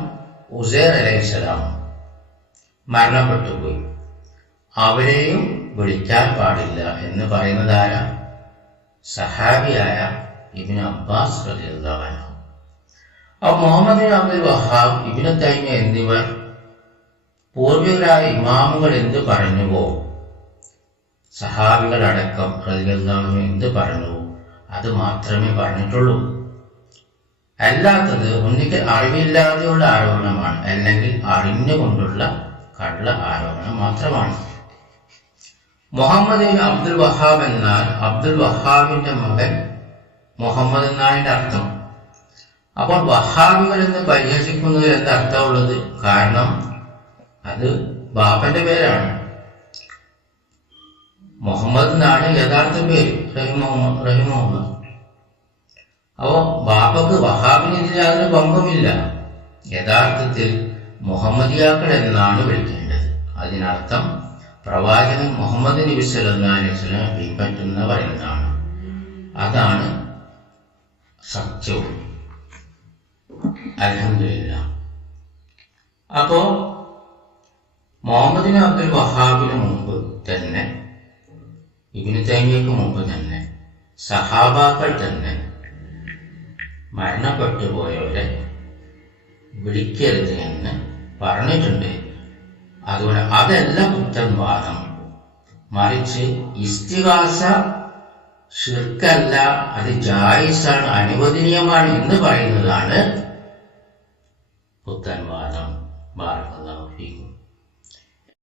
ഉസൈർ അലൈഹിസ്സലാമും മരണപ്പെട്ടുപോയി. അവരെയും വിളിക്കാൻ പാടില്ല എന്ന് പറയുന്നതായ സഹാബിയായ ഇബ്നു അബ്ബാസ് റളിയല്ലാഹു അൻഹു. മുഹമ്മദ് ബിൻ അബ്ദുൽ വഹാബ്, ഇബ്നു തൈമിയ എന്നിവർ പൂർവികരായ ഇമാമുകൾ എന്ത് പറഞ്ഞുവോ, സഹാബികളടക്കം റളിയല്ലാഹു അൻഹു എന്ത് പറഞ്ഞുവോ അത് മാത്രമേ പറഞ്ഞിട്ടുള്ളൂ. അല്ലാത്തത് ഒന്നുകിൽ അറിവില്ലാതെയുള്ള ആരോപണമാണ്, അല്ലെങ്കിൽ അറിഞ്ഞുകൊണ്ടുള്ള കള്ള ആരോപണം മാത്രമാണ്. മുഹമ്മദ് ബിൻ അബ്ദുൽ വഹാബ് എന്നാൽ അബ്ദുൽ വഹാബിന്റെ മകൻ മുഹമ്മദ് എന്നാണ് അർത്ഥം. അപ്പോൾ വഹാബികൾ എന്ന് പരിഹസിക്കുന്നതിൽ എന്താ അർത്ഥമുള്ളത്? കാരണം അത് ബാപ്പന്റെ പേരാണ്. മുഹമ്മദ് എന്നാണ് യഥാർത്ഥ പേര്, റഹിമഹുല്ലാഹ്. അപ്പോ ബാപ്പക്ക് വഹാബിനെതിരെ യാതൊരു പങ്കുമില്ല. യഥാർത്ഥത്തിൽ മുഹമ്മദിയാക്കൾ എന്നാണ് വിളിക്കേണ്ടത്. അതിനർത്ഥം പ്രവാചകൻ മുഹമ്മദ് നബി സല്ലല്ലാഹു അലൈഹി വസല്ലം പിൻപറ്റുന്നവർ എന്നാണ്. അതാണ് സത്യവും. അൽഹംദുലില്ലാഹ്. അപ്പോ മുഹമ്മദ് ബിൻ അബ്ദുൽ വഹാബിന് മുമ്പ് തന്നെ, ഇബ്നു തൈമിയക്ക് മുമ്പ് തന്നെ സഹാബാക്കൾ തന്നെ മരണപ്പെട്ടു പോയവരെ വിളിക്കരുത് എന്ന് പറഞ്ഞിട്ടുണ്ട്. അതുകൊണ്ട് അതല്ല പുത്തൻ വാദം. മറിച്ച് ഇസ്തിഗാസ ശിർക്കല്ല, അത് ജായിസാണ്, അനുവദനീയമാണ് എന്ന് പറയുന്നതാണ് പുത്തൻ വാദം. ബാറക്കല്ലാഹു